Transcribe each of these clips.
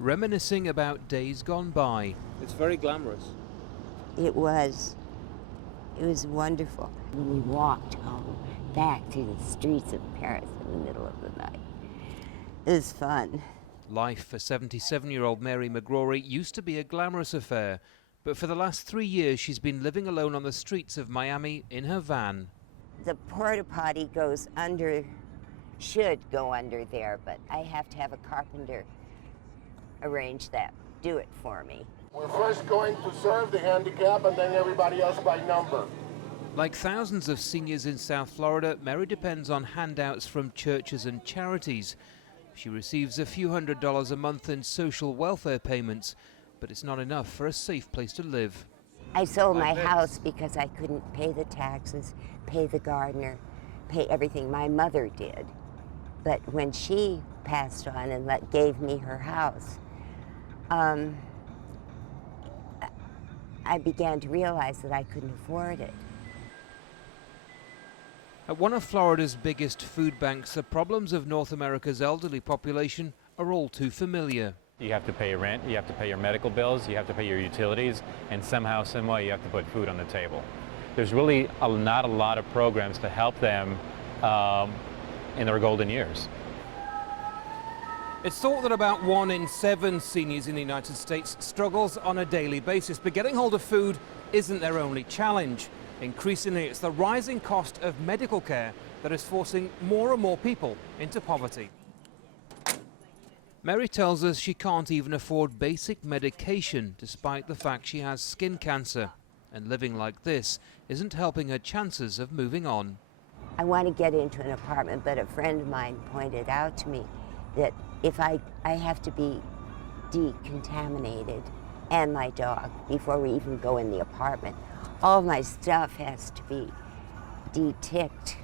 reminiscing about days gone by. It's very glamorous. It was wonderful. When we walked home back through the streets of Paris in the middle of the night, it was fun. Life for 77-year-old Mary McGrory used to be a glamorous affair, but for the last 3 years she's been living alone on the streets of Miami in her van. The porta potty goes under, should go under there, but I have to have a carpenter arrange that, do it for me. We're first going to serve the handicap and then everybody else by number. Like thousands of seniors in South Florida, Mary depends on handouts from churches and charities. She receives a few $100s a month in social welfare payments, but it's not enough for a safe place to live. I sold my house because I couldn't pay the taxes, pay the gardener, pay everything. My mother did. But when she passed on and gave me her house, I began to realize that I couldn't afford it. At one of Florida's biggest food banks, the problems of North America's elderly population are all too familiar. You have to pay your rent, you have to pay your medical bills, you have to pay your utilities, and somehow, some way, you have to put food on the table. There's really not a lot of programs to help them in their golden years. It's thought that about 1 in 7 seniors in the United States struggles on a daily basis, but getting hold of food isn't their only challenge. Increasingly, it's the rising cost of medical care that is forcing more and more people into poverty. Mary tells us she can't even afford basic medication despite the fact she has skin cancer, and living like this isn't helping her chances of moving on. I want to get into an apartment, but a friend of mine pointed out to me that if I have to be decontaminated, and my dog, before we even go in the apartment. All of my stuff has to be de-ticked.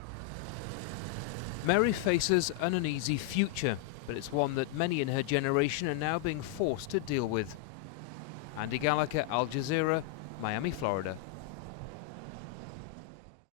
Mary faces an uneasy future, but it's one that many in her generation are now being forced to deal with. Andy Gallacher, Al Jazeera, Miami, Florida.